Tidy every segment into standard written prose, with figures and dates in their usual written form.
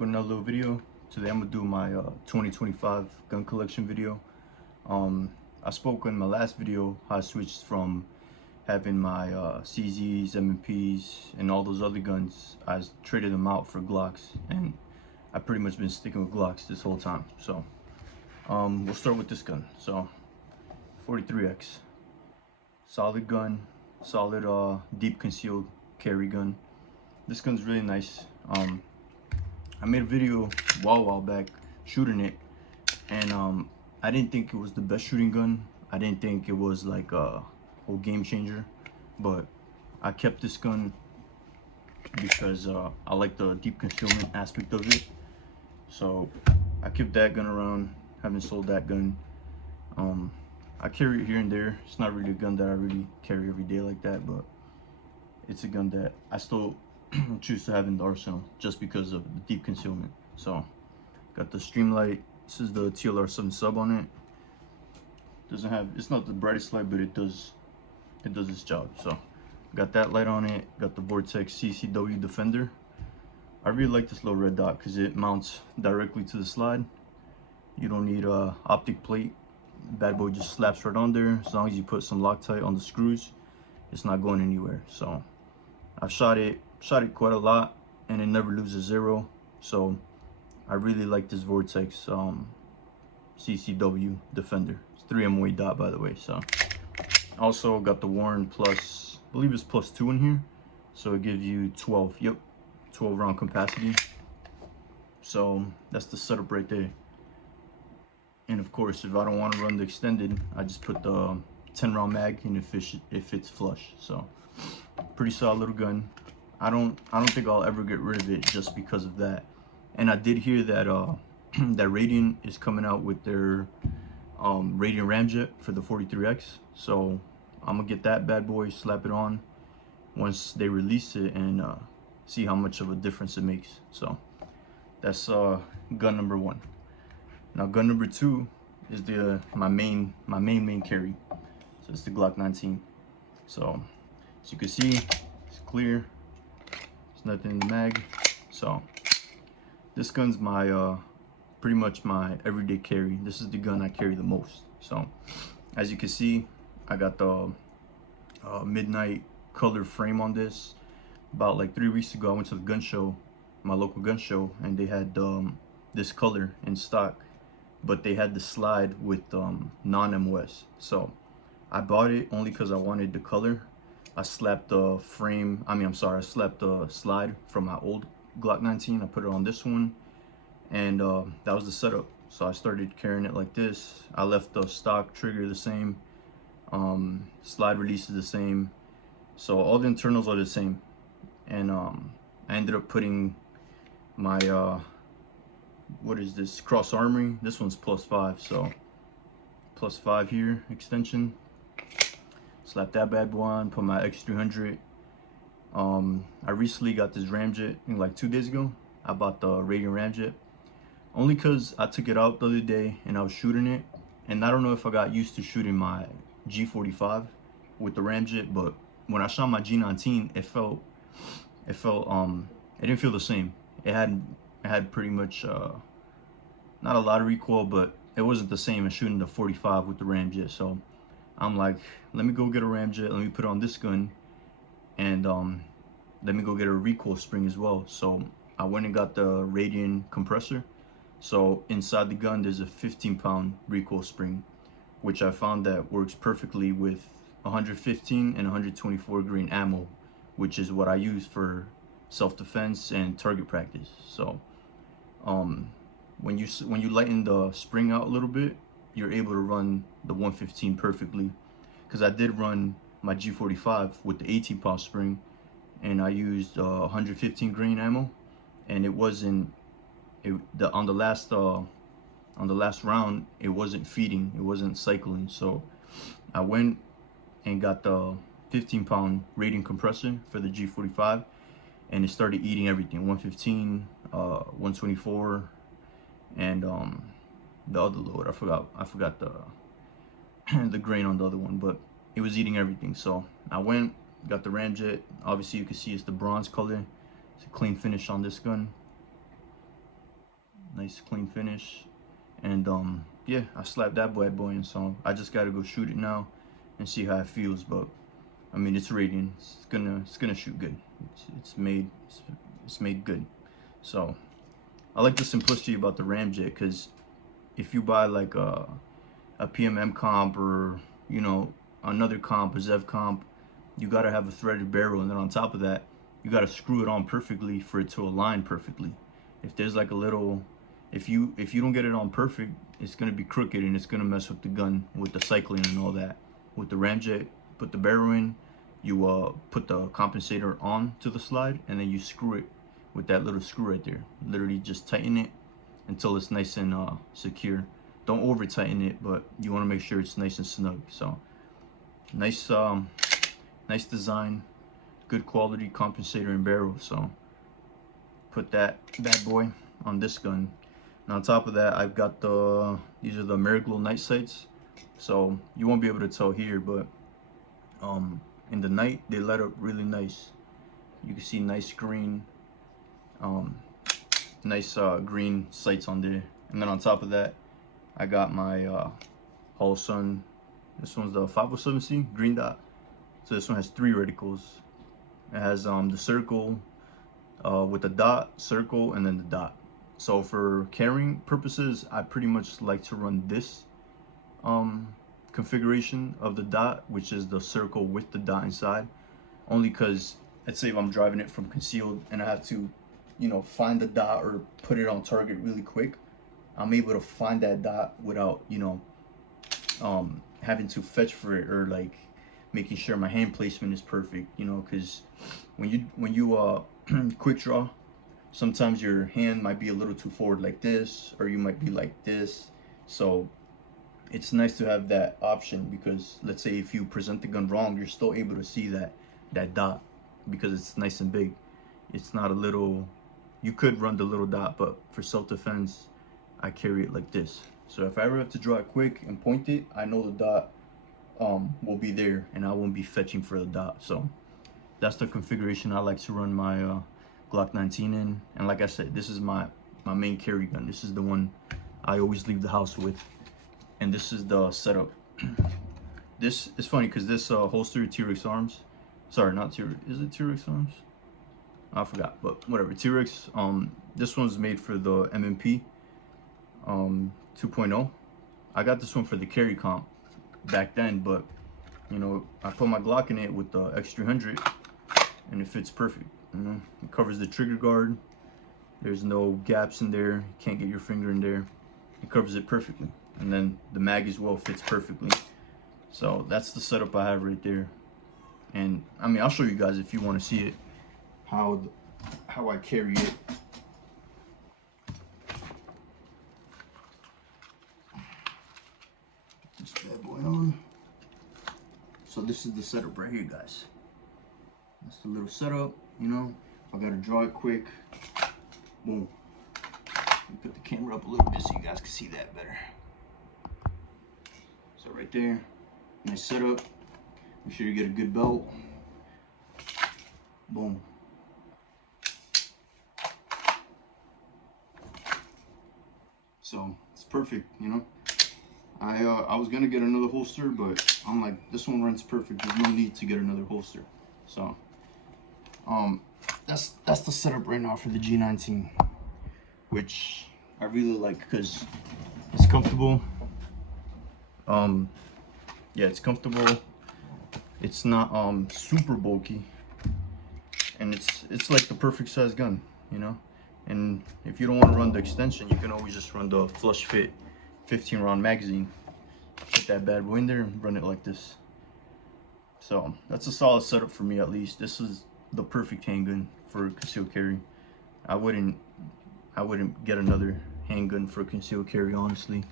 back with another little video. Today I'm gonna do my 2025 gun collection video. I spoke in my last video how I switched from having my CZs, M&Ps, and all those other guns. I traded them out for Glocks, and I've pretty much been sticking with Glocks this whole time. So we'll start with this gun. So 43X, solid gun, solid deep concealed carry gun. This gun's really nice. I made a video a while back shooting it, and I didn't think it was the best shooting gun. I didn't think it was like a whole game changer, but I kept this gun because I like the deep concealment aspect of it. So I kept that gun around, haven't sold that gun. I carry it here and there. It's not really a gun that I really carry every day like that, but it's a gun that I still choose to have in the arsenal just because of the deep concealment. So got the Streamlight. This is the TLR7 sub on it. It's not the brightest light, but it does its job. So got that light on it. Got the Vortex CCW Defender. I really like this little red dot because it mounts directly to the slide. You don't need a optic plate. Bad boy just slaps right on there. As long as you put some Loctite on the screws, it's not going anywhere. So I've shot it quite a lot, and it never loses zero. So I really like this Vortex CCW Defender. It's 3M weight dot, by the way. So also got the Warren plus, I believe it's +2 in here, so it gives you 12 round capacity. So that's the setup right there. And of course, if I don't want to run the extended, I just put the 10 round mag in if it's flush. So pretty solid little gun. I don't think I'll ever get rid of it just because of that. And I did hear that that Radiant is coming out with their Radiant Ramjet for the 43X. So I'm gonna get that bad boy, slap it on once they release it, and see how much of a difference it makes. So that's gun number one. Now gun number two is my main carry. So it's the Glock 19. So as you can see, it's clear. There's nothing in the mag. So this gun's my pretty much my everyday carry. This is the gun I carry the most. So as you can see, I got the midnight color frame on this. About like 3 weeks ago, I went to the gun show, my local gun show, and they had this color in stock, but they had the slide with non-MOS. So I bought it only because I wanted the color. I slapped the frame, I slapped the slide from my old Glock 19. I put it on this one, and that was the setup. So I started carrying it like this. I left the stock trigger the same, slide release is the same, so all the internals are the same. And I ended up putting my what is this, cross armory. This one's +5, so +5 here, extension. Slap that bad boy on, put my X300. I recently got this Ramjet like 2 days ago. I bought the Radiant Ramjet only because I took it out the other day and I was shooting it, and I don't know if I got used to shooting my G45 with the Ramjet, but when I shot my G19, it didn't feel the same. It had pretty much not a lot of recoil, but it wasn't the same as shooting the 45 with the Ramjet. So I'm like, let me go get a Ramjet, let me put it on this gun, and let me go get a recoil spring as well. So I went and got the Radiant compressor. So inside the gun there's a 15-pound recoil spring, which I found that works perfectly with 115 and 124 grain ammo, which is what I use for self-defense and target practice. So when you lighten the spring out a little bit, you're able to run the 115 perfectly. Because I did run my G45 with the 18-pound spring, and I used 115 grain ammo, and it wasn't on the last round it wasn't feeding, it wasn't cycling. So I went and got the 15-pound Radiant compressor for the G45, and it started eating everything, 115, 124, and the other load, I forgot the the grain on the other one, but it was eating everything. So I went, got the Ramjet. Obviously you can see it's the bronze color. It's a clean finish on this gun. nice clean finish. And yeah, I slapped that bad boy in, so I just gotta go shoot it now and see how it feels. But I mean, it's radiant. It's gonna shoot good. It's made good. So I like the simplicity about the ramjet, because if you buy like a PMM comp, or you know, another comp, a Zev comp, you gotta have a threaded barrel, and then on top of that, you gotta screw it on perfectly for it to align perfectly. If there's like a little, if you don't get it on perfect, it's gonna be crooked and it's gonna mess with the gun, with the cycling and all that. With the ramjet, put the barrel in, you put the compensator on to the slide, and then you screw it with that little screw right there. Literally just tighten it until it's nice and secure. Don't over tighten it, but you want to make sure it's nice and snug. So nice nice design, good quality compensator and barrel. So put that bad boy on this gun. And on top of that, I've got these are the Mariglow night sights. So you won't be able to tell here, but in the night they light up really nice. You can see nice green green sights on there. And then on top of that, I got my Holosun. This one's the 507C green dot. So this one has 3 reticles. It has the circle with the dot, circle, and then the dot. So for carrying purposes, I pretty much like to run this configuration of the dot, which is the circle with the dot inside. Only because, let's say if I'm driving it from concealed and I have to, you know, find the dot or put it on target really quick, I'm able to find that dot without, you know, having to fetch for it, or like making sure my hand placement is perfect, you know, because when you quick draw, sometimes your hand might be a little too forward like this, or you might be like this. So it's nice to have that option, because let's say if you present the gun wrong, you're still able to see that dot, because it's nice and big. It's not a little, you could run the little dot, but for self-defense, I carry it like this. So if I ever have to draw it quick and point it, I know the dot will be there, and I won't be fetching for the dot. So that's the configuration I like to run my Glock 19 in. And like I said, this is my main carry gun. This is the one I always leave the house with, and this is the setup. This is funny because this holster, T-Rex arms, sorry, not T-Rex, is it T-Rex arms? I forgot, but whatever. T-Rex, this one's made for the MMP 2.0. I got this one for the carry comp back then, but you know, I put my Glock in it with the X300, and it fits perfect. You know, it covers the trigger guard. There's no gaps in there. You can't get your finger in there. It covers it perfectly, and then the mag as well fits perfectly. So that's the setup I have right there. And I mean, I'll show you guys if you want to see it, how I carry it. This bad boy on. So this is the setup right here, guys. That's the little setup, you know. If I gotta draw it quick, boom. Let me put the camera up a little bit so you guys can see that better. So right there, nice setup. Make sure you get a good belt. Boom. So it's perfect, you know. I was gonna get another holster, but I'm like, this one runs perfect. There's no need to get another holster. So that's the setup right now for the G19, which I really like because it's comfortable. Yeah, it's comfortable. It's not super bulky, and it's like the perfect size gun, you know. And if you don't want to run the extension, you can always just run the flush fit 15 round magazine. Put that bad boy in there and run it like this. So that's a solid setup for me, at least. This is the perfect handgun for concealed carry. I wouldn't get another handgun for concealed carry, honestly.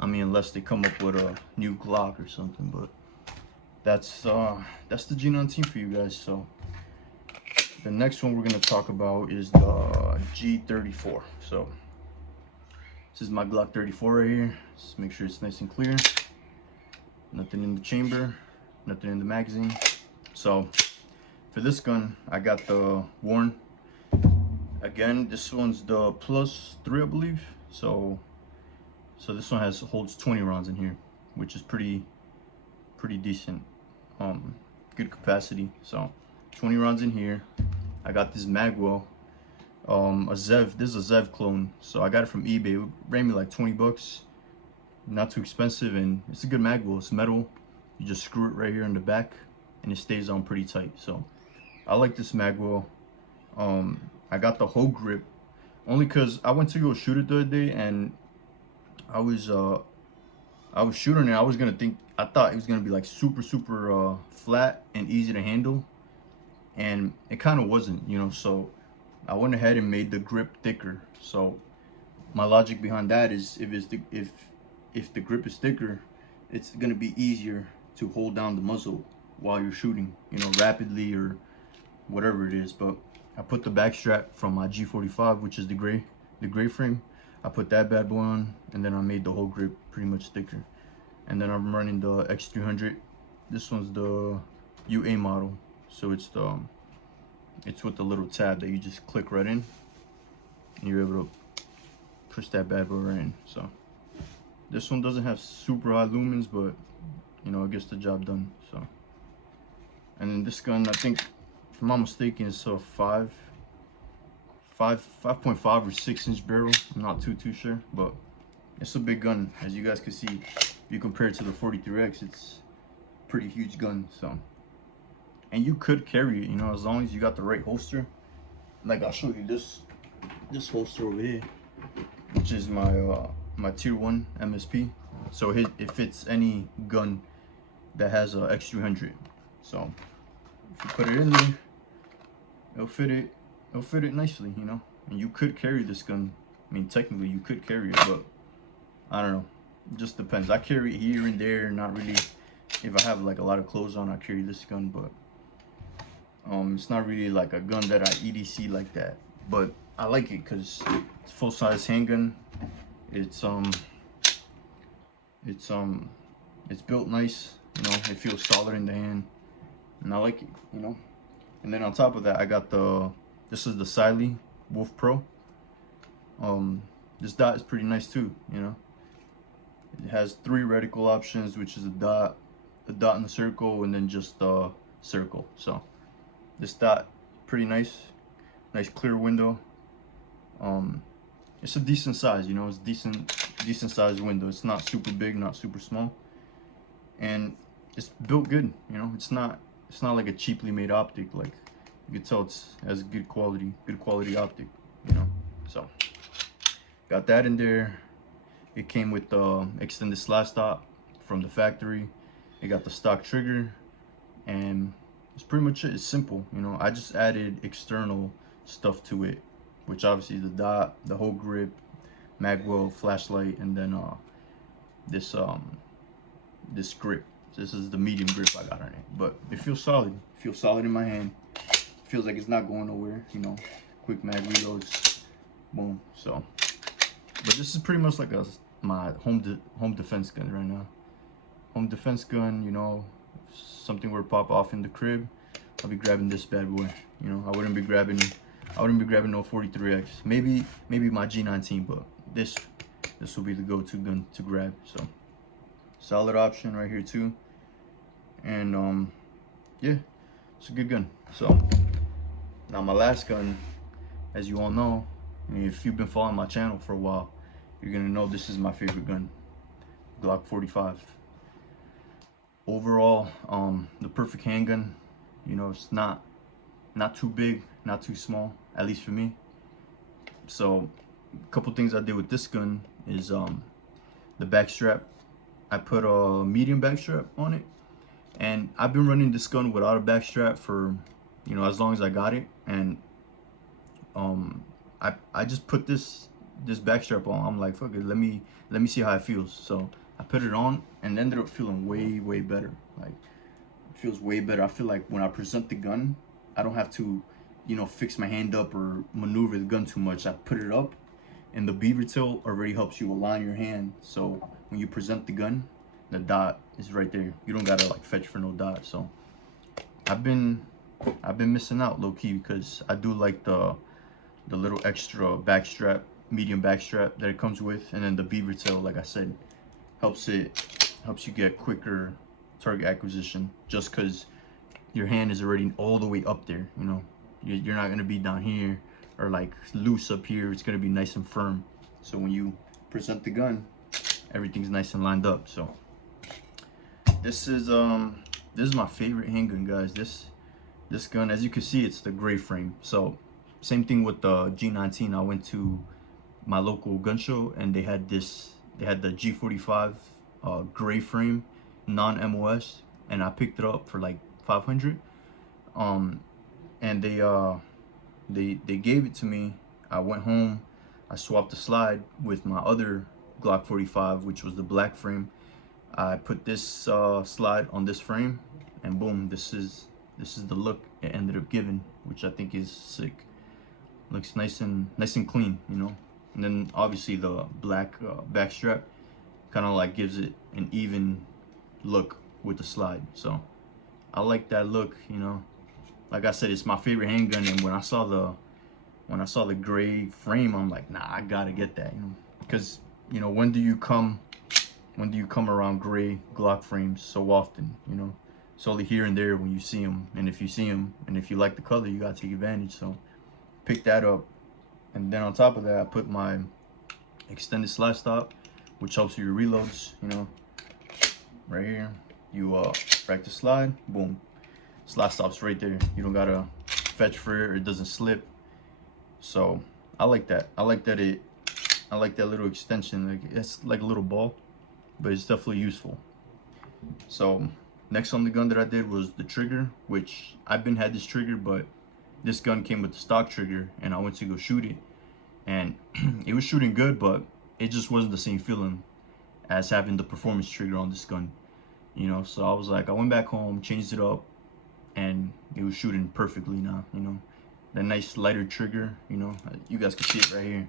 I mean, unless they come up with a new Glock or something. But that's the G19 for you guys. So the next one we're gonna talk about is the G34. So this is my Glock 34 right here. Just make sure it's nice and clear. Nothing in the chamber, nothing in the magazine. So for this gun, I got the Warren. Again, this one's the +3, I believe. So this one holds 20 rounds in here, which is pretty decent. Good capacity. So 20 rounds in here. I got this magwell, a Zev. This is a Zev clone, so I got it from eBay. It ran me like 20 bucks. Not too expensive, and it's a good magwell. It's metal. You just screw it right here in the back, and it stays on pretty tight. So I like this magwell. I got the whole grip only because I went to go shoot it the other day, and I was shooting it. I thought it was gonna be like super flat and easy to handle, and it kind of wasn't, you know. So I went ahead and made the grip thicker. So my logic behind that is if the grip is thicker, it's gonna be easier to hold down the muzzle while you're shooting, you know, rapidly or whatever it is. But I put the back strap from my G45, which is the gray frame. I put that bad boy on, and then I made the whole grip pretty much thicker. And then I'm running the X300. This one's the UA model, so it's with the little tab that you just click right in, and you're able to push that bad boy right in. So this one doesn't have super high lumens, but you know, it gets the job done. So, and then this gun, I think, if I'm not mistaken, it's a 5.5 or 6-inch barrel. I'm not too sure, but it's a big gun. As you guys can see, if you compare it to the 43X, it's a pretty huge gun. So, and you could carry it, you know, as long as you got the right holster. Like, I'll show you this holster over here, which is my my tier 1 MSP. So it fits any gun that has a X300. So if you put it in there, it'll fit it nicely, you know. And you could carry this gun. I mean, technically you could carry it, but I don't know, it just depends. I carry it here and there, not really. If I have like a lot of clothes on, I carry this gun, but it's not really like a gun that I EDC like that. But I like it because it's full-size handgun. It's built nice, you know. It feels solid in the hand, and I like it, you know. And then on top of that, I got this is the Siley Wolf Pro. This dot is pretty nice too, you know. It has 3 reticle options, which is a dot in the circle, and then just a circle. So this dot, pretty nice clear window. It's a decent size, you know. It's decent sized window. It's not super big, not super small, and it's built good, you know. It's not like a cheaply made optic. Like, you can tell it has good quality optic, you know. So got that in there. It came with the extended slash stop from the factory. It got the stock trigger, and it's pretty much it. It's simple, you know. I just added external stuff to it, which obviously is the dot, the whole grip, magwell, flashlight, and then this grip. This is the medium grip I got on it, but it feels solid. It feels solid in my hand. It feels like it's not going nowhere, you know. Quick mag reloads, boom. So, but this is pretty much like my home defense gun right now. Home defense gun, you know. If something were to pop off in the crib, I'll be grabbing this bad boy. You know, I wouldn't be grabbing no 43X. Maybe my G19, but this will be the go-to gun to grab. So solid option right here too. And yeah, it's a good gun. So now my last gun, as you all know, I mean, if you've been following my channel for a while, you're gonna know this is my favorite gun, Glock 45. Overall, the perfect handgun. You know, it's not too big, not too small, at least for me. So a couple things I did with this gun is the back strap. I put a medium back strap on it, and I've been running this gun without a back strap for, you know, as long as I got it. And I just put this back strap on. I'm like, fuck it, let me see how it feels. So I put it on and ended up feeling way better. Like, it feels way better. I feel like when I present the gun, I don't have to, you know, fix my hand up or maneuver the gun too much. I put it up, and the beaver tail already helps you align your hand. So when you present the gun, the dot is right there. You don't gotta like fetch for no dot. So I've been missing out low key, because I do like the little extra back strap medium backstrap that it comes with, and then the beaver tail, like I said, helps you get quicker target acquisition, just because your hand is already all the way up there. You know, you're not gonna be down here or like loose up here. It's gonna be nice and firm. So when you present the gun, everything's nice and lined up. So this is my favorite handgun, guys. This gun, as you can see, it's the gray frame. So same thing with the G19. I went to my local gun show and they had the G45 gray frame, non-MOS, and I picked it up for like 500. And they gave it to me. I went home, I swapped the slide with my other Glock 45, which was the black frame. I put this slide on this frame, and boom, this is the look it ended up giving, which I think is sick. Looks nice and clean, you know. And then obviously the black backstrap kind of like gives it an even look with the slide. So I like that look, you know. Like I said, it's my favorite handgun, and when I saw the gray frame, I'm like, nah, I gotta get that, you know. Because, you know, when do you come around gray Glock frames so often, you know? It's only here and there when you see them, and if you see them and if you like the color, you gotta take advantage. So pick that up, and then on top of that, I put my extended slide stop, which helps with your reloads, you know. Right here, you rack the slide, boom, slide stops right there. You don't gotta fetch for it, or it doesn't slip. So I like that. I like that little extension. Like, it's like a little ball, but it's definitely useful. So next on the gun that I did was the trigger, which I've been had this trigger, but this gun came with the stock trigger, and I went to go shoot it, and it was shooting good, but it just wasn't the same feeling as having the performance trigger on this gun, you know. So I was like, I went back home, changed it up, and it was shooting perfectly now, you know. That nice lighter trigger, you know. You guys can see it right here.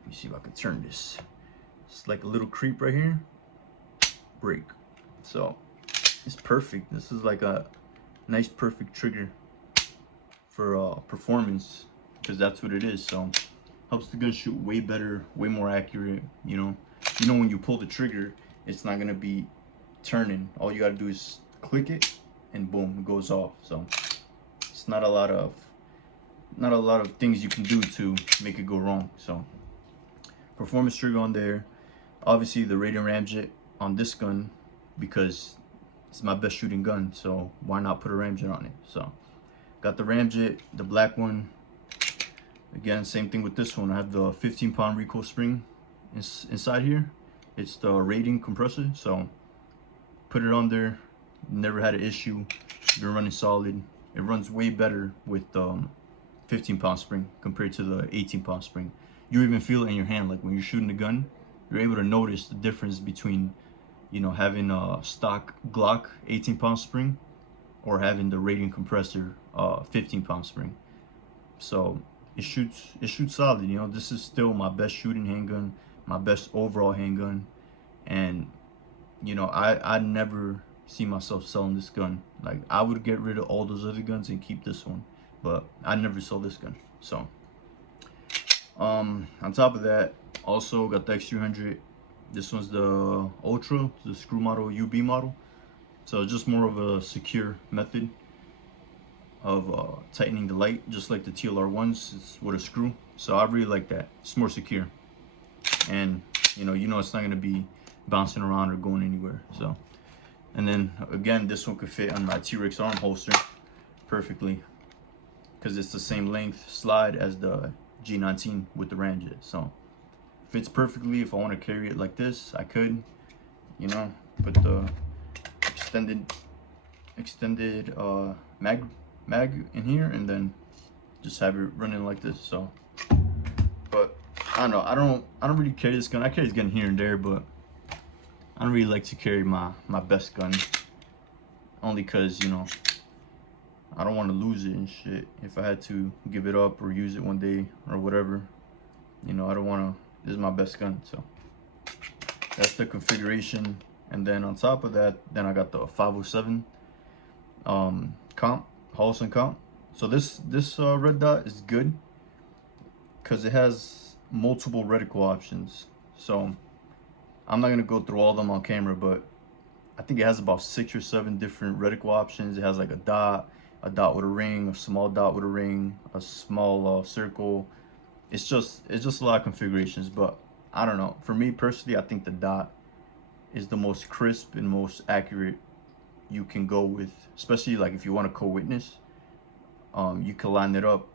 Let me see if I can turn this. It's like a little creep right here. Break. So it's perfect. This is like a nice perfect trigger for performance, because that's what it is. So helps the gun shoot way better, way more accurate, you know. When you pull the trigger, it's not gonna be turning. All you gotta do is click it, and boom, it goes off. So it's not a lot of things you can do to make it go wrong. So performance trigger on there. Obviously the Radiant Ramjet on this gun, because it's my best shooting gun, so why not put a Ramjet on it? So got the Ramjet, the black one. Again, same thing with this one. I have the 15-pound recoil spring inside here. It's the Radiant compressor, so put it on there. Never had an issue. Been running solid. It runs way better with 15-pound spring compared to the 18-pound spring. You even feel it in your hand, like when you're shooting the gun, you're able to notice the difference between, you know, having a stock Glock 18-pound spring or having the Radiant compressor 15-pound spring. So it shoots solid, you know. This is still my best shooting handgun, my best overall handgun, and you know, I never see myself selling this gun. Like, I would get rid of all those other guns and keep this one, but I never sell this gun. So on top of that, also got the X300. This one's the Ultra, the screw model, UB model. So just more of a secure method of tightening the light, just like the TLR ones. It's with a screw. So I really like that. It's more secure, and you know it's not gonna be bouncing around or going anywhere. So, and then again, this one could fit on my T-Rex arm holster perfectly, because it's the same length slide as the G19 with the Ramjet. So fits perfectly. If I want to carry it like this, I could, you know, put the extended mag in here, and then just have it running like this. So, but I don't know, I don't really carry this gun. I carry this gun here and there, but I don't really like to carry my best gun, only because, you know, I don't want to lose it and shit. If I had to give it up or use it one day or whatever, you know, I don't want to. This is my best gun. So that's the configuration. And then on top of that, then I got the 507 comp, Holson comp. So this red dot is good because it has multiple reticle options. So I'm not gonna go through all of them on camera, but I think it has about 6 or 7 different reticle options. It has like a dot with a ring, a small dot with a ring, a small circle. It's just a lot of configurations, but I don't know. For me personally, I think the dot is the most crisp and most accurate you can go with, especially like if you want to co-witness. You can line it up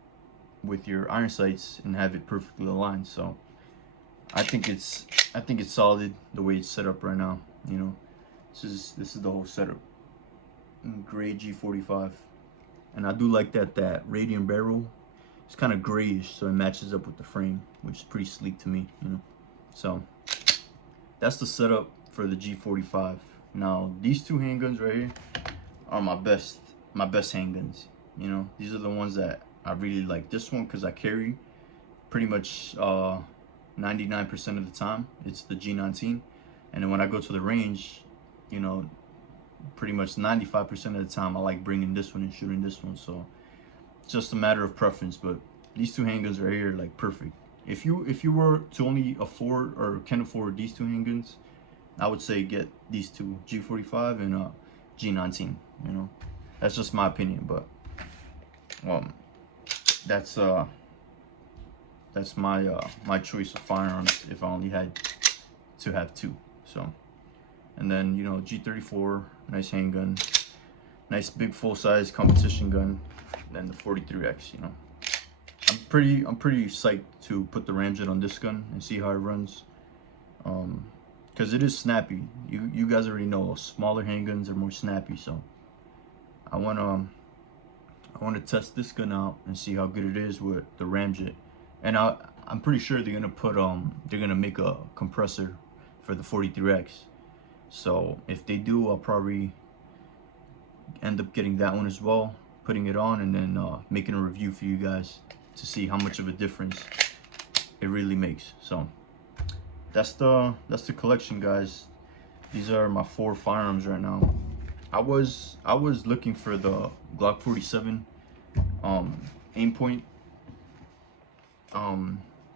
with your iron sights and have it perfectly aligned. So I think it's solid the way it's set up right now. You know, this is the whole setup. Gray G45, and I do like that radium barrel. It's kind of grayish, so it matches up with the frame, which is pretty sleek to me. You know, so that's the setup for the G45. Now these two handguns right here are my best handguns. You know, these are the ones that I really like. This one because I carry pretty much 99% of the time. It's the G19, and then when I go to the range, you know, pretty much 95% of the time I like bringing this one and shooting this one. So it's just a matter of preference. But these two handguns right here, like, perfect. If you were to only afford or can afford these two handguns, I would say get these two, G45 and G19. You know, that's just my opinion, but that's my my choice of firearms if I only had to have two. So, and then, you know, G34, nice handgun, nice big full-size competition gun, and then the 43X. You know, I'm pretty psyched to put the ramjet on this gun and see how it runs, because it is snappy. You guys already know smaller handguns are more snappy, so I want to test this gun out and see how good it is with the ramjet. And I'm pretty sure they're gonna make a compressor for the 43X. So if they do, I'll probably end up getting that one as well, putting it on, and then making a review for you guys to see how much of a difference it really makes. So that's the collection, guys. These are my 4 firearms right now. I was looking for the Glock 47 aim point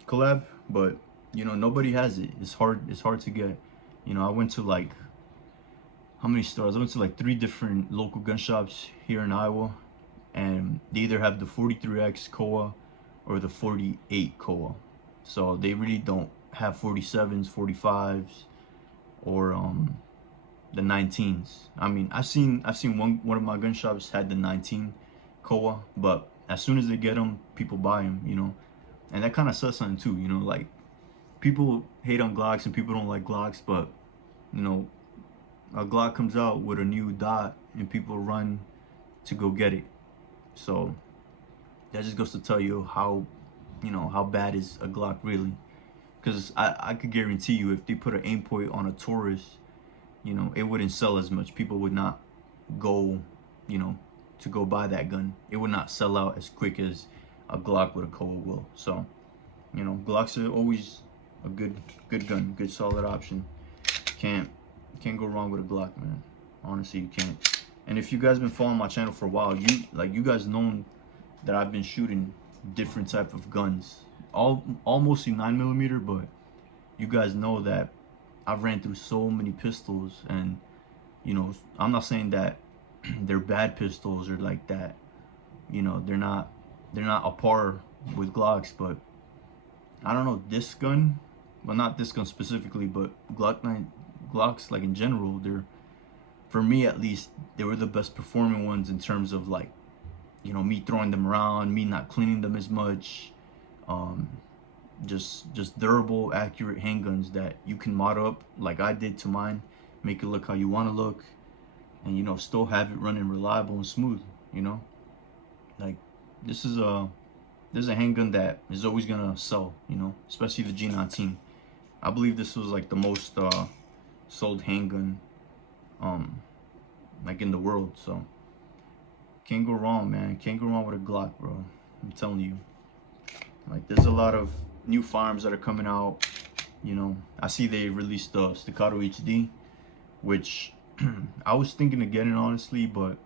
collab, but you know, nobody has it. It's hard to get. You know, I went to like, how many stores? I went to like 3 different local gun shops here in Iowa, and they either have the 43X Koa or the 48 Koa. So they really don't have 47s, 45s, or the 19s. I mean, I've seen one of my gun shops had the 19 Koa, but as soon as they get them, people buy them. You know, and that kind of says something too. You know, like, people hate on Glocks and people don't like Glocks, but you know, a Glock comes out with a new dot and people run to go get it. So that just goes to tell you how, you know, how bad is a Glock really. Because I could guarantee you, if they put an aim point on a Taurus, you know, it wouldn't sell as much. People would not go, you know, to go buy that gun. It would not sell out as quick as a Glock with a Koa will. So, you know, Glocks are always a good gun, good solid option. Can't go wrong with a Glock, man. Honestly, you can't. And if you guys been following my channel for a while, you guys know that I've been shooting different type of guns, all mostly 9mm, but you guys know that I've ran through so many pistols, and you know, I'm not saying that they're bad pistols or like that. You know, they're not a par with Glocks, but I don't know, this gun, well, not this gun specifically, but Glocks like in general, they're, for me at least, they were the best performing ones in terms of, like, you know, me throwing them around, me not cleaning them as much, just durable, accurate handguns that you can mod up like I did to mine, make it look how you want to look, and you know, still have it running reliable and smooth. You know, like, this is a handgun that is always gonna sell. You know, especially the G19. I believe this was like the most sold handgun like in the world. So can't go wrong, man. Can't go wrong with a Glock, bro. I'm telling you. Like, there's a lot of new firearms that are coming out. You know, I see they released the Staccato HD, which I was thinking of getting, honestly, but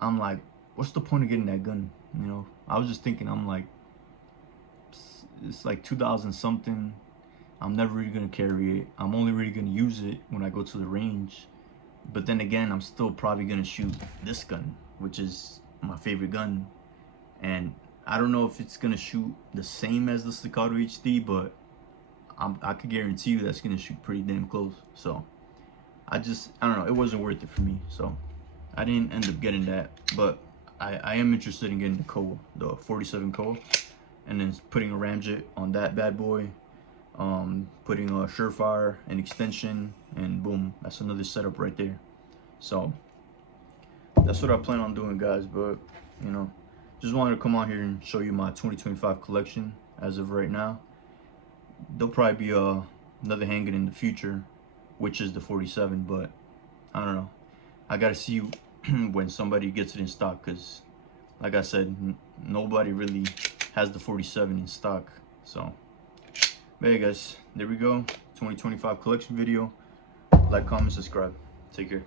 I'm like, what's the point of getting that gun? You know, I was just thinking, I'm like, it's like 2000 something. I'm never really gonna carry it. I'm only really gonna use it when I go to the range. But then again, I'm still probably gonna shoot this gun, which is my favorite gun. And I don't know if it's gonna shoot the same as the Staccato HD, but I could guarantee you that's gonna shoot pretty damn close. So I don't know, it wasn't worth it for me. So I didn't end up getting that, but I am interested in getting the Koa, the 47 Koa, and then putting a ramjet on that bad boy, putting a Surefire, an extension, and boom, that's another setup right there. So that's what I plan on doing, guys. But you know, just wanted to come on here and show you my 2025 collection as of right now. There'll probably be another handgun in the future, which is the 47, but I don't know. I gotta see when somebody gets it in stock, because like I said, nobody really has the 47 in stock. So but hey guys, there we go, 2025 collection video. Like, comment, subscribe. Take care.